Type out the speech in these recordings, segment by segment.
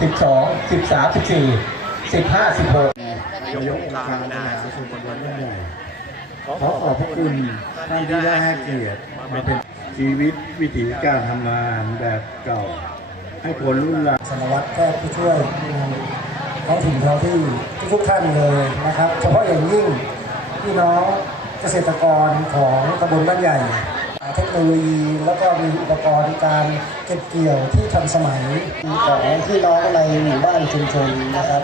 สิบสองสิบสามสิบสี่สิบห้าสิบหกยกตาหน้าสุขุมวันวันใหญ่ ขอขอบพระคุณท่านที่ได้ให้เกียรติมาเป็นชีวิตวิถีการทำงานแบบเก่า ให้คนรุ่นหลังสารวัตรแพทย์ผู้ช่วยท้องถิ่นท้องที่ทุกท่านเลยนะครับ เฉพาะอย่างยิ่งพี่น้องเกษตรกรของตำบลบ้านใหญ่เทคโนโลยีแล้วก็มีอุปกรณ์การเก็บเกี่ยวที่ทันสมัยของพี่น้องในหมู่บ้านชุมชนนะครับ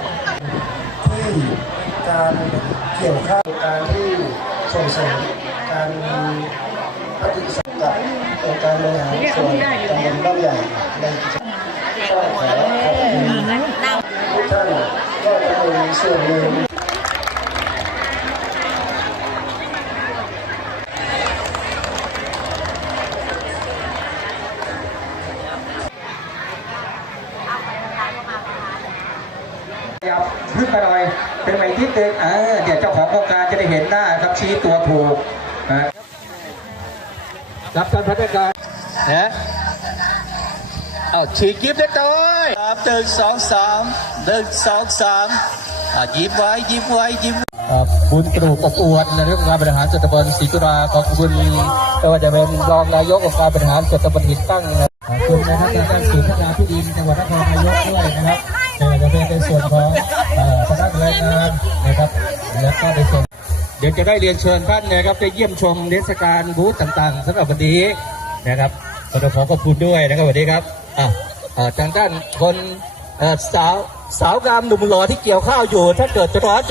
ที่การเกี่ยวข้าวการที่ งเสริมการมีปฏิสัมพันธ์กับองค์การบริหารส่วนตำบลบ้านใหญ่ในกิจกรรมก็ขอขอบคุณทุกท่านก็จะเป็นส่วนหนึ่ง ขึ้นมาหน่อยเป็นใหม่นิดนึงเออเดี๋ยวเจ้าของโครงการจะได้เห็นหน้าครับชี้ตัวถูกนะรับการพัฒนาการนะเอาฉีกยิบได้ด้วยสามหนึ่งสองสามหนึ่งสองสามอะยิ้มไว้ยิ้มไว้ยิ้มบุญกระดูกอบอวดในเรื่องของการบริหารส่วนตำบลศรีจุฬาขอบคุณไม่ว่าจะเป็นรองนายกองค์การบริหารส่วนตำบลหินตั้งนะครับขอบคุณนะครับทางด้านศูนย์พัฒนาที่ดินจังหวัดนครนายกด้วยนะครับไม่ว่าจะเป็นในส่วนของ เอ่อพนักงานแรงงานนะครับแล้วก็ในส่วนเดี๋ยวจะได้เรียนเชิญท่านนะครับไปเยี่ยมชมเทศกาลบูธต่างๆสำหรับวันนี้นะครับก็ต้องขอขอบคุณด้วยนะครับสวัสดีครับอะอ่าทางด้านคนสาวสาวงามหนุ่มหล่อที่เกี่ยวข้าวอยู่ ถ้าเกิดจะร้อน